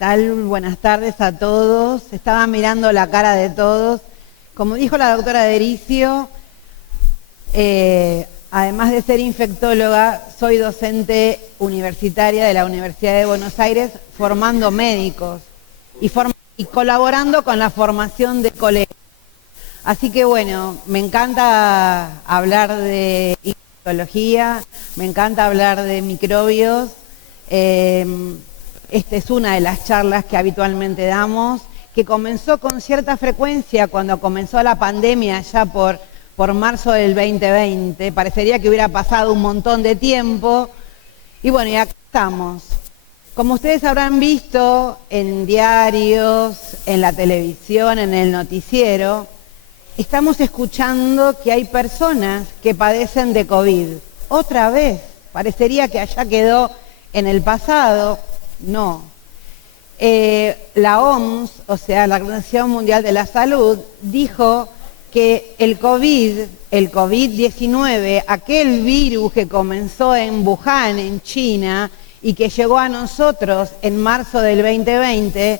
Tal? Buenas tardes a todos. Estaba mirando la cara de todos. Como dijo la doctora Dericio, además de ser infectóloga, soy docente universitaria de la Universidad de Buenos Aires formando médicos y colaborando con la formación de colegas. Así que bueno, me encanta hablar de infectología, me encanta hablar de microbios. Esta es una de las charlas que habitualmente damos, que comenzó con cierta frecuencia cuando comenzó la pandemia ya por marzo del 2020. Parecería que hubiera pasado un montón de tiempo. Y bueno, y acá estamos. Como ustedes habrán visto en diarios, en la televisión, en el noticiero, estamos escuchando que hay personas que padecen de COVID. Otra vez, parecería que allá quedó en el pasado. No. La OMS, o sea, la Organización Mundial de la Salud, dijo que el COVID-19, aquel virus que comenzó en Wuhan, en China, y que llegó a nosotros en marzo del 2020,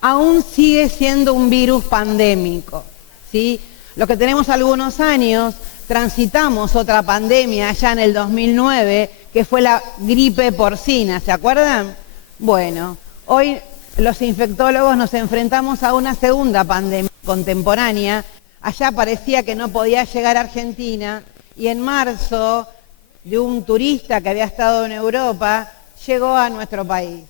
aún sigue siendo un virus pandémico, ¿sí? Los que tenemos algunos años transitamos otra pandemia allá en el 2009, que fue la gripe porcina, ¿se acuerdan? Bueno, hoy los infectólogos nos enfrentamos a una segunda pandemia contemporánea. Allá parecía que no podía llegar a Argentina y en marzo de un turista que había estado en Europa llegó a nuestro país.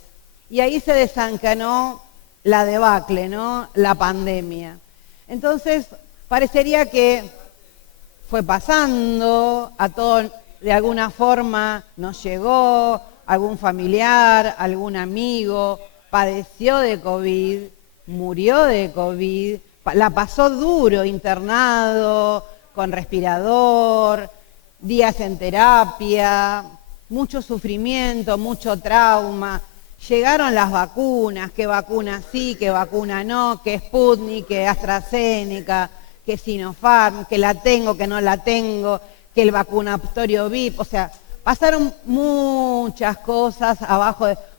Y ahí se desencadenó la debacle, ¿no? La pandemia. Entonces, parecería que fue pasando, a todos de alguna forma nos llegó, algún familiar, algún amigo, padeció de COVID, murió de COVID, la pasó duro, internado, con respirador, días en terapia, mucho sufrimiento, mucho trauma. Llegaron las vacunas, qué vacuna sí, qué vacuna no, qué Sputnik, qué AstraZeneca, qué Sinopharm, que la tengo, que no la tengo, que el vacunatorio VIP, o sea, pasaron muchas cosas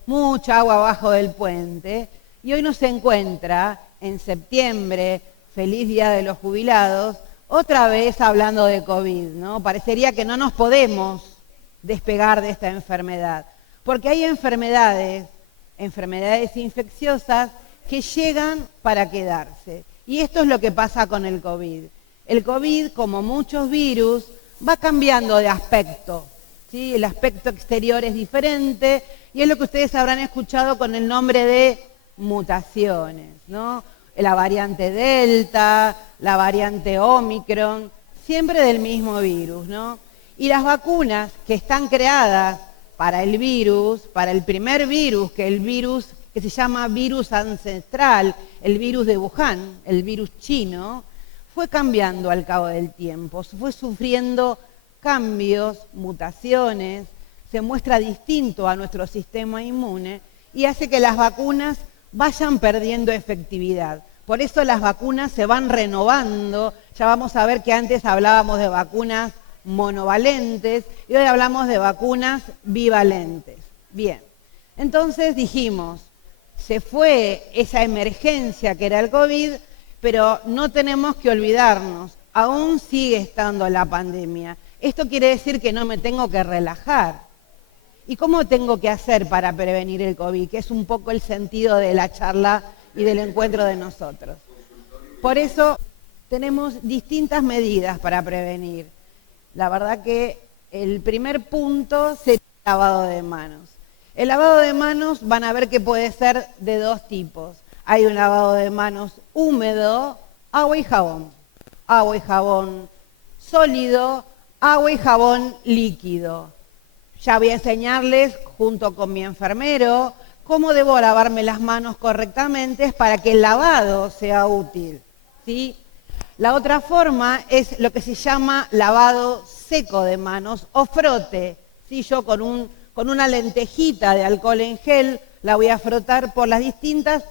mucha agua abajo del puente y hoy nos encuentra en septiembre, feliz Día de los Jubilados, otra vez hablando de COVID, ¿no? Parecería que no nos podemos despegar de esta enfermedad, porque hay enfermedades infecciosas que llegan para quedarse. Y esto es lo que pasa con el COVID. El COVID, como muchos virus, va cambiando de aspecto. ¿Sí? El aspecto exterior es diferente y es lo que ustedes habrán escuchado con el nombre de mutaciones, ¿no? La variante Delta, la variante Omicron, siempre del mismo virus, ¿no? Y las vacunas que están creadas para el virus, para el primer virus, que se llama virus ancestral, el virus de Wuhan, el virus chino, fue cambiando al cabo del tiempo, fue sufriendo cambios, mutaciones, se muestra distinto a nuestro sistema inmune y hace que las vacunas vayan perdiendo efectividad. Por eso las vacunas se van renovando. Ya vamos a ver que antes hablábamos de vacunas monovalentes y hoy hablamos de vacunas bivalentes. Bien, entonces dijimos, se fue esa emergencia que era el COVID, pero no tenemos que olvidarnos, aún sigue estando la pandemia. Esto quiere decir que no me tengo que relajar. ¿Y cómo tengo que hacer para prevenir el COVID? Que es un poco el sentido de la charla y del encuentro de nosotros. Por eso tenemos distintas medidas para prevenir. La verdad que el primer punto sería el lavado de manos. El lavado de manos van a ver que puede ser de dos tipos. Hay un lavado de manos húmedo, agua y jabón. Agua y jabón sólido, agua y jabón líquido. Ya voy a enseñarles, junto con mi enfermero, cómo debo lavarme las manos correctamente para que el lavado sea útil, ¿sí? La otra forma es lo que se llama lavado seco de manos o frote. ¿Sí? Yo con una lentejita de alcohol en gel la voy a frotar por las distintas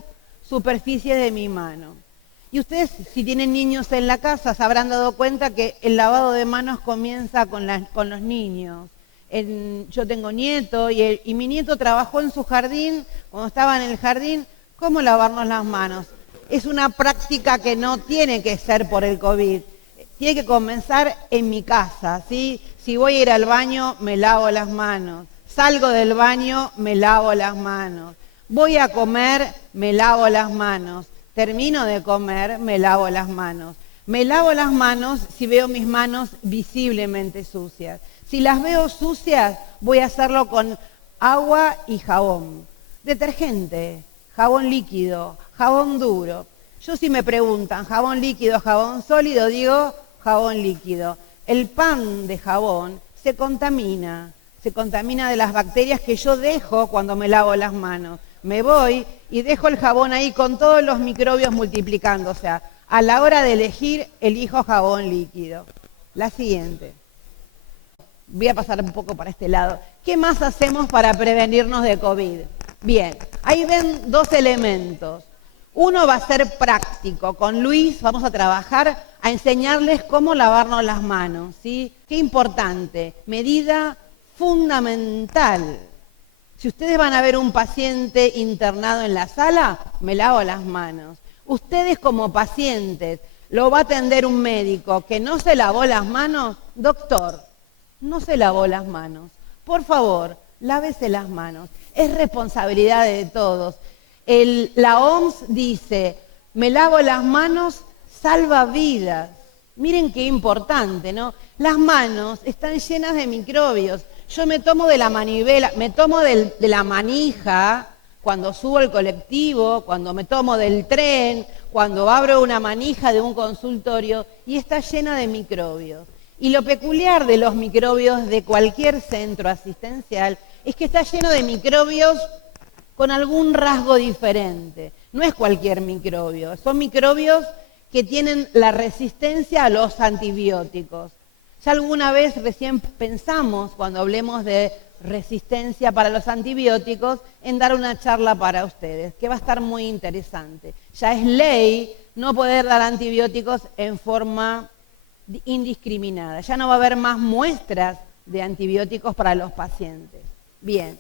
superficies de mi mano. Y ustedes, si tienen niños en la casa, se habrán dado cuenta que el lavado de manos comienza con los niños. Yo tengo nieto y mi nieto trabajó en su jardín, cuando estaba en el jardín, ¿Cómo lavarnos las manos? Es una práctica que no tiene que ser por el COVID. Tiene que comenzar en mi casa, ¿sí? Si voy a ir al baño, me lavo las manos. Salgo del baño, me lavo las manos. Voy a comer, me lavo las manos. Termino de comer, me lavo las manos. Me lavo las manos si veo mis manos visiblemente sucias. Si las veo sucias, voy a hacerlo con agua y jabón. Detergente, jabón líquido, jabón duro. Yo si me preguntan jabón líquido, jabón sólido, digo jabón líquido. El pan de jabón se contamina de las bacterias que yo dejo cuando me lavo las manos. Me voy y dejo el jabón ahí con todos los microbios multiplicando. O sea, a la hora de elegir, elijo jabón líquido. La siguiente. Voy a pasar un poco para este lado. ¿Qué más hacemos para prevenirnos de COVID? Bien, ahí ven dos elementos. Uno va a ser práctico. Con Luis vamos a trabajar a enseñarles cómo lavarnos las manos, ¿sí? Qué importante, medida fundamental. Si ustedes van a ver un paciente internado en la sala, me lavo las manos. Ustedes como pacientes, lo va a atender un médico que no se lavó las manos, doctor, no se lavó las manos. Por favor, lávese las manos. Es responsabilidad de todos. La OMS dice, me lavo las manos, salva vidas. Miren qué importante, ¿no? Las manos están llenas de microbios. Yo me tomo de la manivela, me tomo de la manija cuando subo al colectivo, cuando me tomo del tren, cuando abro una manija de un consultorio y está llena de microbios. Y lo peculiar de los microbios de cualquier centro asistencial es que está lleno de microbios con algún rasgo diferente. No es cualquier microbio, son microbios que tienen la resistencia a los antibióticos. Ya alguna vez recién pensamos, cuando hablemos de resistencia para los antibióticos, en dar una charla para ustedes, que va a estar muy interesante. Ya es ley no poder dar antibióticos en forma indiscriminada. Ya no va a haber más muestras de antibióticos para los pacientes. Bien,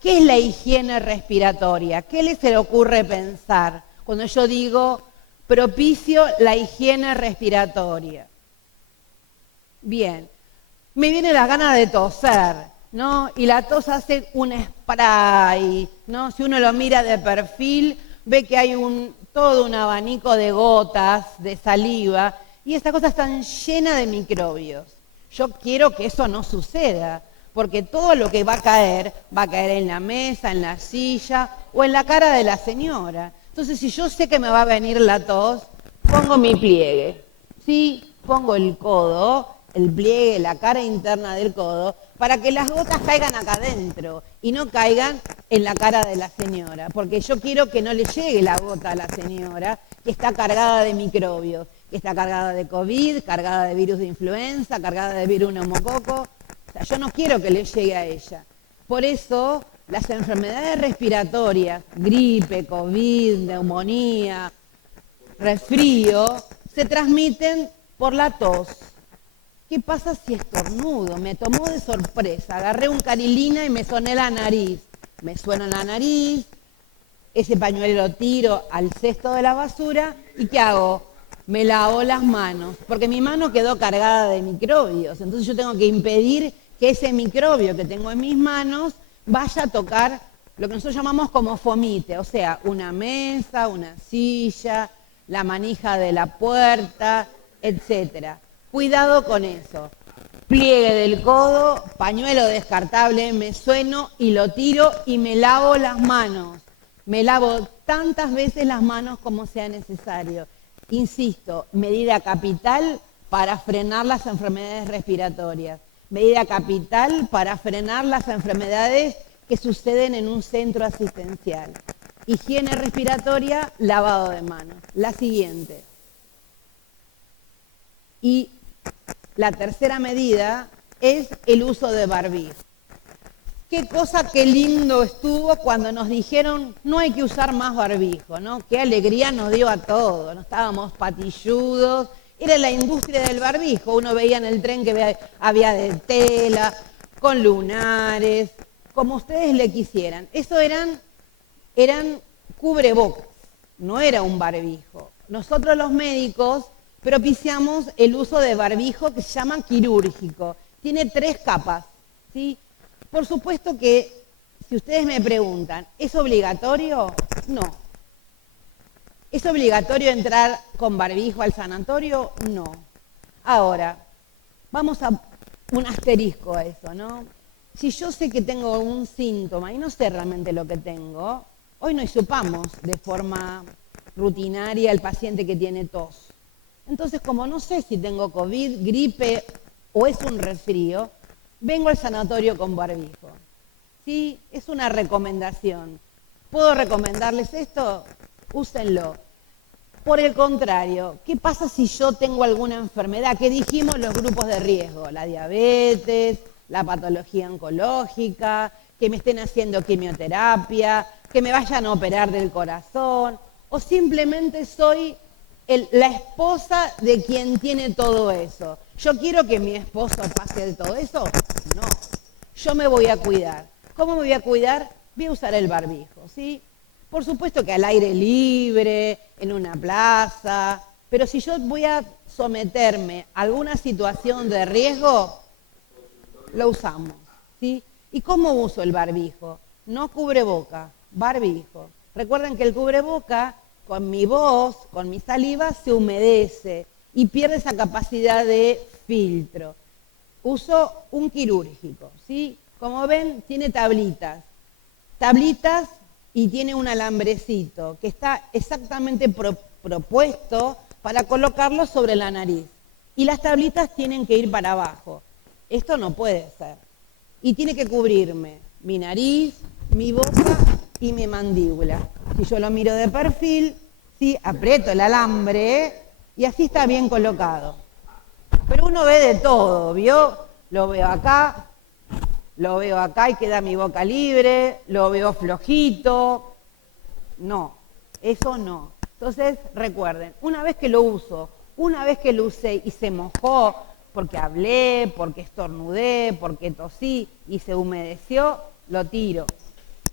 ¿qué es la higiene respiratoria? ¿Qué les se le ocurre pensar cuando yo digo propicio la higiene respiratoria? Bien, me viene la gana de toser, ¿no? Y la tos hace un spray, ¿no? Si uno lo mira de perfil, ve que hay todo un abanico de gotas, de saliva, y estas cosas están llenas de microbios. Yo quiero que eso no suceda, porque todo lo que va a caer en la mesa, en la silla o en la cara de la señora. Entonces, si yo sé que me va a venir la tos, pongo mi pliegue, ¿sí? Pongo el codo, el pliegue, la cara interna del codo, para que las gotas caigan acá adentro y no caigan en la cara de la señora, porque yo quiero que no le llegue la gota a la señora, que está cargada de microbios, que está cargada de COVID, cargada de virus de influenza, cargada de virus neumococo. O sea, yo no quiero que le llegue a ella. Por eso, las enfermedades respiratorias, gripe, COVID, neumonía, resfrío, se transmiten por la tos. ¿Qué pasa si estornudo? Me tomó de sorpresa, agarré un Carilina y me soné la nariz. Me suena la nariz, ese pañuelo lo tiro al cesto de la basura y ¿qué hago? Me lavo las manos, porque mi mano quedó cargada de microbios. Entonces yo tengo que impedir que ese microbio que tengo en mis manos vaya a tocar lo que nosotros llamamos como fomite, o sea, una mesa, una silla, la manija de la puerta, etcétera. Cuidado con eso. Pliegue del codo, pañuelo descartable, me sueno y lo tiro y me lavo las manos. Me lavo tantas veces las manos como sea necesario. Insisto, medida capital para frenar las enfermedades respiratorias. Medida capital para frenar las enfermedades que suceden en un centro asistencial. Higiene respiratoria, lavado de manos. La siguiente. Y la tercera medida es el uso de barbijo. Qué cosa, qué lindo estuvo cuando nos dijeron no hay que usar más barbijo, ¿no? Qué alegría nos dio a todos, no estábamos patilludos, era la industria del barbijo, uno veía en el tren que había de tela, con lunares, como ustedes le quisieran. Eso eran cubrebocas, no era un barbijo. Nosotros los médicos propiciamos el uso de barbijo que se llama quirúrgico. Tiene 3 capas, ¿sí? Por supuesto que, si ustedes me preguntan, ¿es obligatorio? No. ¿Es obligatorio entrar con barbijo al sanatorio? No. Ahora, vamos a un asterisco a eso, ¿no? Si yo sé que tengo un síntoma y no sé realmente lo que tengo, hoy no hisopamos de forma rutinaria al paciente que tiene tos. Entonces, como no sé si tengo COVID, gripe o es un resfrío, vengo al sanatorio con barbijo. ¿Sí? Es una recomendación. ¿Puedo recomendarles esto? Úsenlo. Por el contrario, ¿qué pasa si yo tengo alguna enfermedad? ¿Qué dijimos los grupos de riesgo? La diabetes, la patología oncológica, que me estén haciendo quimioterapia, que me vayan a operar del corazón, o simplemente soy la esposa de quien tiene todo eso. ¿Yo quiero que mi esposo pase de todo eso? No. Yo me voy a cuidar. ¿Cómo me voy a cuidar? Voy a usar el barbijo, ¿sí? Por supuesto que al aire libre, en una plaza, pero si yo voy a someterme a alguna situación de riesgo, lo usamos, ¿sí? ¿Y cómo uso el barbijo? No cubreboca, barbijo. Recuerden que el cubreboca, con mi voz, con mi saliva, se humedece y pierde esa capacidad de filtro. Uso un quirúrgico, ¿sí? Como ven, tiene tablitas. Tablitas y tiene un alambrecito que está exactamente propuesto para colocarlo sobre la nariz. Y las tablitas tienen que ir para abajo. Esto no puede ser. Y tiene que cubrirme mi nariz, mi boca y mi mandíbula. Si yo lo miro de perfil, ¿sí? Aprieto el alambre y así está bien colocado. Pero uno ve de todo, ¿vio? Lo veo acá y queda mi boca libre, lo veo flojito. No, eso no. Entonces, recuerden, una vez que lo uso, una vez que lo usé y se mojó, porque hablé, porque estornudé, porque tosí y se humedeció, lo tiro.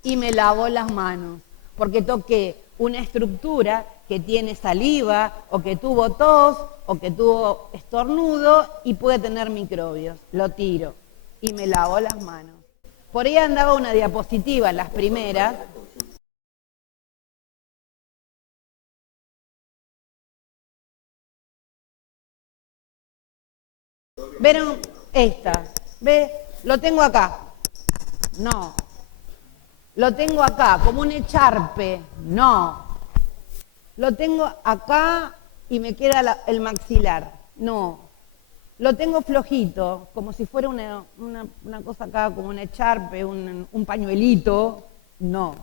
Y me lavo las manos, porque toqué una estructura que tiene saliva, o que tuvo tos, o que tuvo estornudo y puede tener microbios. Lo tiro y me lavo las manos. Por ahí andaba una diapositiva, las primeras. ¿Vieron esta? ¿Ve? Lo tengo acá. No. Lo tengo acá, como un echarpe. No. Lo tengo acá y me queda el maxilar. No. Lo tengo flojito, como si fuera una cosa acá, como un echarpe, un pañuelito. No.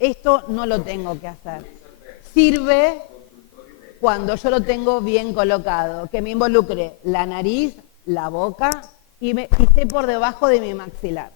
Esto no lo tengo que hacer. Sirve cuando yo lo tengo bien colocado, que me involucre la nariz, la boca y esté por debajo de mi maxilar.